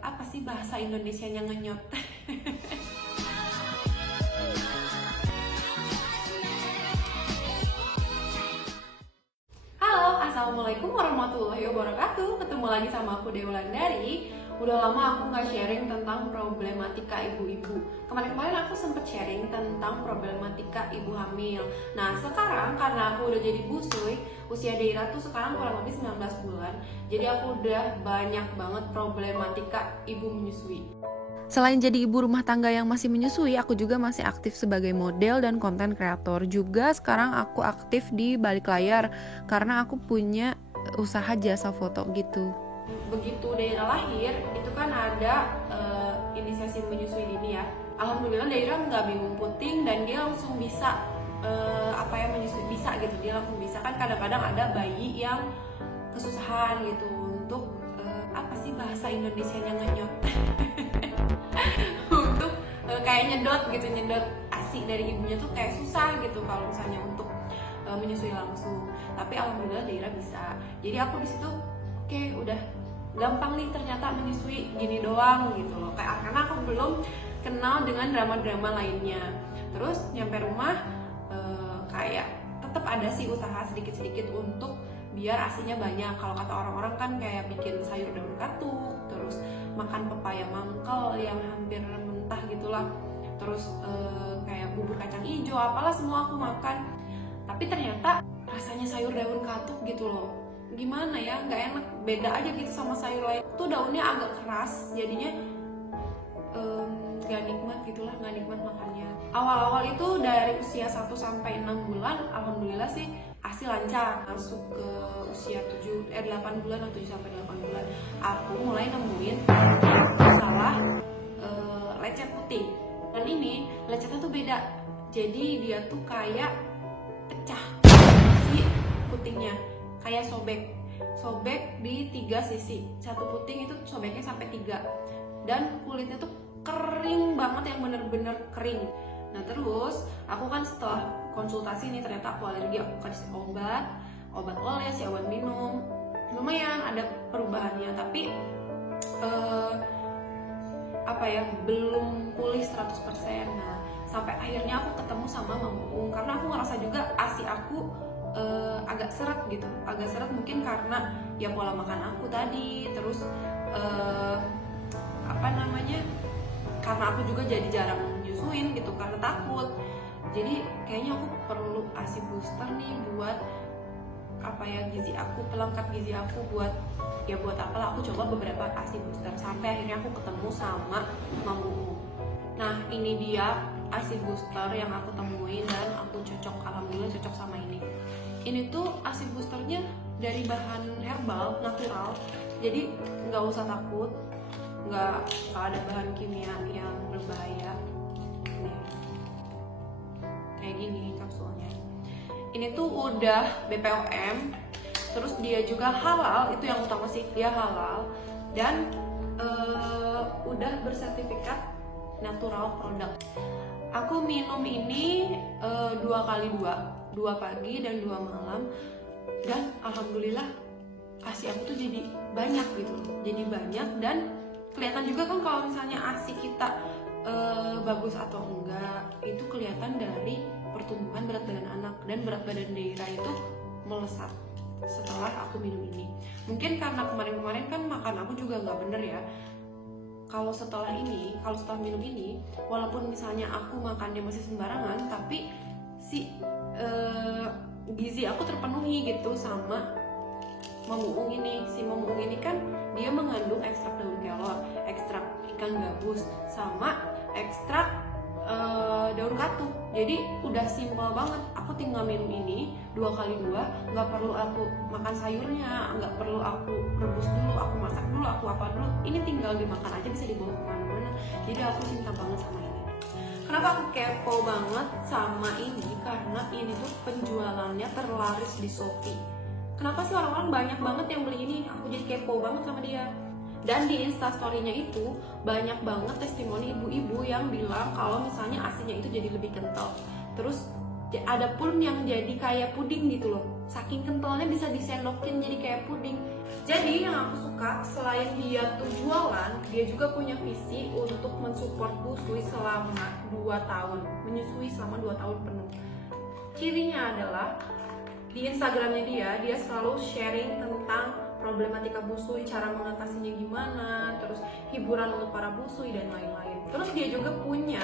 Apa sih bahasa Indonesianya ngenyot? Halo, assalamualaikum warahmatullahi wabarakatuh. Ketemu lagi sama aku Dewi Wulandari. Udah lama aku nggak sharing tentang problematika ibu-ibu. Kemarin-kemarin aku sempet sharing tentang problematika ibu hamil. Nah sekarang karena aku udah jadi busui, usia Deira tuh sekarang kurang lebih 19 bulan. Jadi aku udah banyak banget problematika ibu menyusui. Selain jadi ibu rumah tangga yang masih menyusui, aku juga masih aktif sebagai model dan konten kreator. Juga sekarang aku aktif di balik layar karena aku punya usaha jasa foto gitu. Begitu Deira lahir, itu kan ada inisiasi menyusui dini ya. Alhamdulillah Deira nggak bingung puting dan dia langsung bisa menyusui bisa gitu. Dia langsung bisa, kan kadang-kadang ada bayi yang kesusahan gitu untuk apa sih bahasa Indonesianya ngenyot. Untuk kayak nyedot gitu, nyedot ASI dari ibunya tuh kayak susah gitu kalau misalnya untuk menyusui langsung. Tapi alhamdulillah Deira bisa. Jadi aku di situ oke, udah gampang nih ternyata menyusui gini doang gitu loh. Karena aku belum kenal dengan drama-drama lainnya. Terus nyampe rumah kayak tetap ada sih usaha sedikit-sedikit untuk biar asinya banyak. Kalau kata orang-orang kan kayak bikin sayur daun katuk, terus makan pepaya mangkel yang hampir mentah gitulah, terus kayak bubur kacang hijau, apalah semua aku makan. Tapi ternyata rasanya sayur daun katuk gitu loh, gimana ya, nggak enak, beda aja gitu sama sayur lain. Tuh daunnya agak keras, jadinya nggak nikmat gitulah, nggak nikmat makannya. Awal-awal itu dari usia 1 sampai 6 bulan, alhamdulillah sih ASI lancar. Masuk ke usia 8 bulan atau 7 sampai 8 bulan, aku mulai nemuin masalah lecet puting. Dan ini lecetnya tuh beda, jadi dia tuh kayak pecah si putingnya, kayak sobek di 3 sisi. Satu puting itu sobeknya sampai 3, dan kulitnya tuh kering banget, yang bener-bener kering. Nah terus aku kan setelah konsultasi nih, ternyata aku alergi, aku kasih obat oles ya, obat minum, lumayan ada perubahannya, tapi belum pulih 100%. Nah sampai akhirnya aku ketemu sama Mama karena aku ngerasa juga ASI aku agak seret gitu, agak seret mungkin karena ya pola makan aku tadi, terus karena aku juga jadi jarang nyusuin gitu karena takut. Jadi kayaknya aku perlu ASI booster nih buat gizi aku, pelengkap gizi aku, buat apalah. Aku coba beberapa ASI booster sampai akhirnya aku ketemu sama Mamumu. Nah ini dia ASI booster yang aku temuin dan aku cocok, alhamdulillah cocok sama ini. Ini tuh ASI boosternya dari bahan herbal, natural, jadi nggak usah takut, nggak ada bahan kimia yang berbahaya. Nih, kayak gini kapsulnya. Ini tuh udah BPOM, terus dia juga halal, itu yang utama sih, dia halal, dan udah bersertifikat natural product. Aku minum ini 2 kali 2 pagi dan 2 malam, dan alhamdulillah ASI aku tuh jadi banyak gitu, jadi banyak. Dan kelihatan juga kan kalau misalnya ASI kita bagus atau enggak, itu kelihatan dari pertumbuhan berat badan anak, dan berat badan Deira itu melesat setelah aku minum ini. Mungkin karena kemarin-kemarin kan makan aku juga nggak bener ya. Kalau setelah minum ini, walaupun misalnya aku makannya masih sembarangan, tapi si gizi aku terpenuhi gitu sama Mamuung ini. Si Mamuung ini kan dia mengandung ekstrak daun kelor, ekstrak ikan gabus, sama ekstrak daun katuk. Jadi udah simpel banget. Aku tinggal minum ini 2 kali 2, nggak perlu aku makan sayurnya, nggak perlu aku rebus dulu, aku masak dulu, aku apa dulu. Ini tinggal dimakan aja, bisa dibawa kemana-mana. Jadi aku cinta banget sama ini. Kenapa aku kepo banget sama ini? Karena ini tuh penjualannya terlaris di Shopee. Kenapa sih orang-orang banyak banget yang beli ini? Aku jadi kepo banget sama dia. Dan di instastory-nya itu banyak banget testimoni ibu-ibu yang bilang kalau misalnya ASInya itu jadi lebih kental. Terus ada pun yang jadi kayak puding gitu loh, saking kentalnya bisa disendokin jadi kayak puding. Jadi yang aku suka, selain dia tuh jualan, dia juga punya visi untuk mensupport busui selama 2 tahun, menyusui selama 2 tahun penuh. Cirinya adalah di Instagramnya dia selalu sharing tentang problematika busui, cara mengatasinya gimana, terus hiburan untuk para busui dan lain-lain. Terus dia juga punya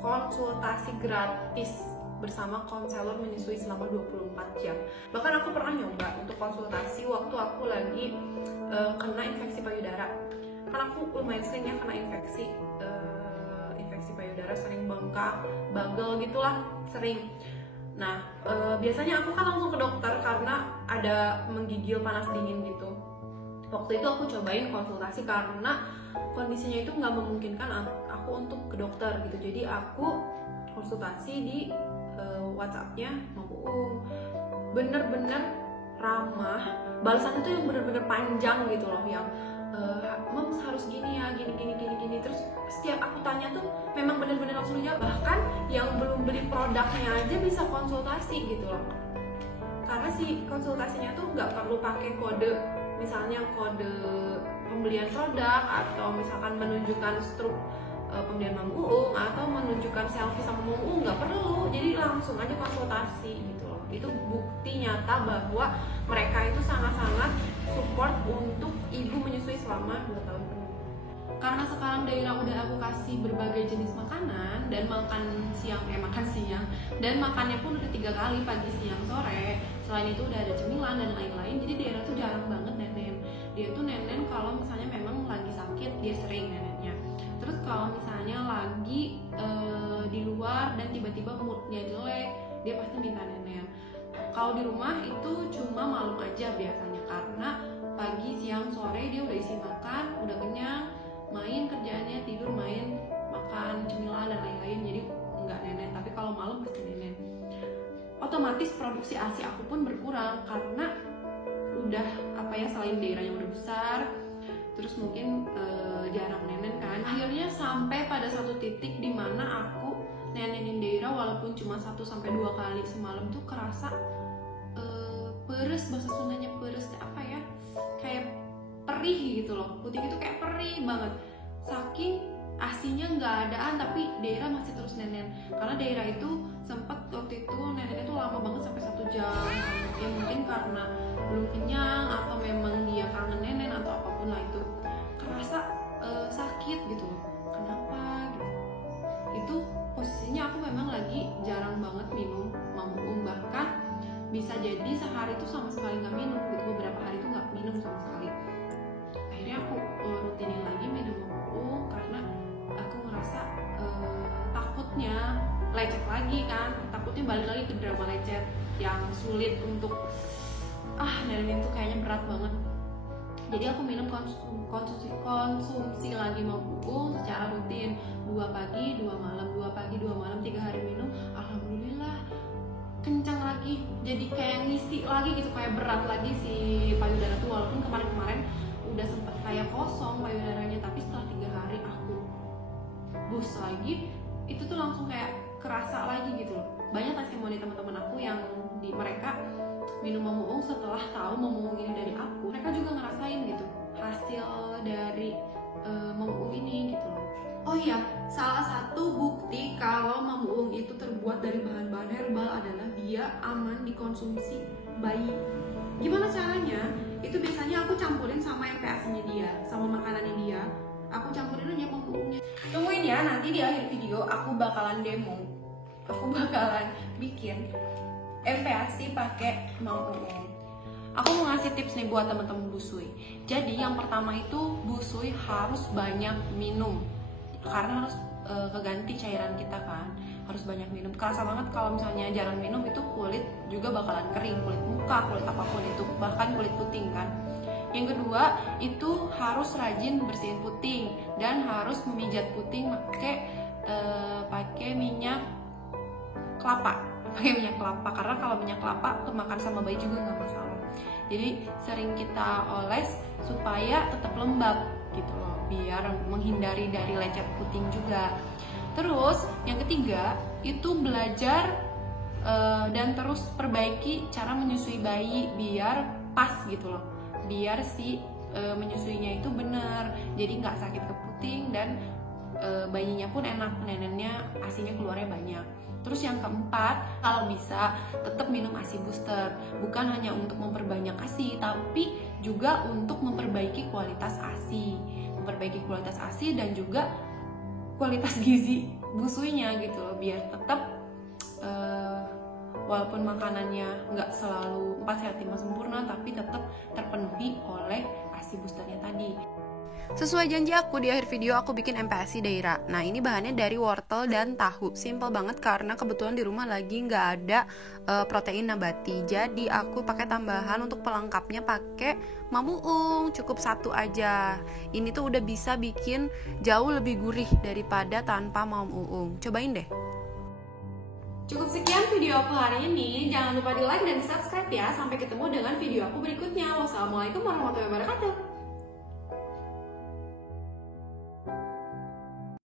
konsultasi gratis bersama konselor menyusui selama 24 jam. Bahkan aku pernah nyoba untuk konsultasi waktu aku lagi kena infeksi payudara. Karena aku lumayan sering ya kena infeksi payudara, sering bengkak, bagel gitulah, sering. Nah, biasanya aku kan langsung ke dokter karena ada menggigil panas dingin gitu. Waktu itu aku cobain konsultasi karena kondisinya itu nggak memungkinkan aku untuk ke dokter gitu. Jadi aku konsultasi di WhatsApp-nya Mam Uung. Bener-bener ramah, balasannya tuh yang bener-bener panjang gitu loh, yang Mam harus gini ya, gini. Terus setiap aku tanya tuh memang bener-bener langsung dijawab. Bahkan yang belum beli produknya aja bisa konsultasi gitu loh. Karena si konsultasinya tuh nggak perlu pakai kode, misalnya kode pembelian produk atau misalkan menunjukkan struk pembelian Mam Uung atau menunjukkan selfie sama Mam Uung, nggak perlu. Jadi langsung aja konsultasi gitu loh. Itu bukti nyata bahwa mereka itu sangat-sangat support untuk ibu menyusui selama 2 tahun penuh. Karena sekarang daerah udah aku kasih berbagai jenis makanan dan makan siang dan makannya pun udah 3 kali, pagi, siang, sore. Selain itu udah ada cemilan dan lain-lain. Jadi daerah tuh jarang banget nenen. Dia tuh nenen kalau misalnya memang lagi sakit, dia sering nenennya. Terus kalau misalnya lagi di luar dan tiba-tiba moodnya jelek, dia pasti minta nenen. Kalau di rumah itu cuma malam aja biasanya, karena pagi, siang, sore dia udah isi makan, udah kenyang, main kerjaannya, tidur, main, makan, cemilan dan lain-lain. Jadi nggak nenen, tapi kalau malam pasti nenen. Otomatis produksi ASI aku pun berkurang karena udah selain daerahnya udah besar, terus mungkin jarang nenen kan. Akhirnya sampai pada satu titik di mana aku nenenin daerah walaupun cuma 1-2 kali semalam tuh kerasa peres, bahasa Sundanya peres, kayak perih gitu loh. Puting itu kayak perih banget, saking ASInya nggak adaan tapi daerah masih terus nenen. Karena daerah itu sempat waktu itu nenennya tuh lama banget, sampai 1 jam. Ya mungkin karena belum kenyang atau memang dia kangen nenen atau apapun lah, itu kerasa sakit gitu loh. Kenapa gitu? Itu posisinya aku memang lagi jarang banget minum Mam Uung, bahkan bisa jadi sehari itu sama sekali nggak minum gitu, beberapa hari itu nggak minum sama sekali. Akhirnya aku rutinin lagi minum Mam Uung karena aku ngerasa takutnya lecet lagi kan, takutnya balik lagi ke drama lecet yang sulit untuk nenenin tuh kayaknya berat banget. Jadi aku minum konsumsi lagi Mam Uung secara rutin, 2 pagi 2 malam, 2 pagi 2 malam, 3 hari minum. Alhamdulillah kencang lagi, jadi kayak ngisi lagi gitu, kayak berat lagi si payudara tuh. Walaupun kemarin udah sempet kayak kosong payudaranya, tapi setelah 3 hari aku boost lagi, itu tuh langsung kayak kerasa lagi gitu loh. Banyak testimoni teman-teman aku yang mereka minum Mam Uung setelah tahu Mam Uung ini dari aku, mereka juga ngerasain gitu hasil dari Mam Uung ini gitu loh. Oh iya, salah satu bukti kalau Mam Uung itu terbuat dari bahan-bahan herbal adalah dia aman dikonsumsi bayi. Gimana caranya? Itu biasanya aku campurin sama MPASI-nya dia, sama makanannya dia. Aku campurin aja Mam Uungnya. Tungguin ya, nanti di akhir video aku bakalan demo. Aku bakalan bikin MPASI pakai Mam Uung. Aku mau ngasih tips nih buat teman-teman busui. Jadi yang pertama itu busui harus banyak minum, karena harus keganti cairan kita kan, harus banyak minum. Kerasa banget kalau misalnya jarang minum itu kulit juga bakalan kering, kulit muka, kulit apapun itu, bahkan kulit puting kan. Yang kedua itu harus rajin bersihin puting dan harus memijat puting pakai minyak kelapa. Karena kalau minyak kelapa kemakan sama bayi juga nggak masalah. Jadi sering kita oles supaya tetap lembab gitu loh, biar menghindari dari lecet puting juga. Terus yang ketiga itu belajar dan terus perbaiki cara menyusui bayi biar pas gitu loh, biar si menyusuinya itu benar, jadi nggak sakit keputing dan bayinya pun enak, nenennya asinya keluarnya banyak. Terus yang keempat, kalau bisa tetap minum ASI booster, bukan hanya untuk memperbanyak ASI, tapi juga untuk memperbaiki kualitas ASI, dan juga kualitas gizi busuinya gitu loh, biar tetap walaupun makanannya nggak selalu 4 sehat 5 sempurna, tapi tetap terpenuhi oleh ASI boosternya tadi. Sesuai janji aku, di akhir video aku bikin MPASI Daira. Nah, ini bahannya dari wortel dan tahu. Simple banget karena kebetulan di rumah lagi nggak ada protein nabati. Jadi aku pakai tambahan untuk pelengkapnya pakai mamuung, cukup 1 aja. Ini tuh udah bisa bikin jauh lebih gurih daripada tanpa mamuung. Cobain deh. Cukup sekian video aku hari ini. Jangan lupa di like dan subscribe ya. Sampai ketemu dengan video aku berikutnya. Wassalamualaikum warahmatullahi wabarakatuh.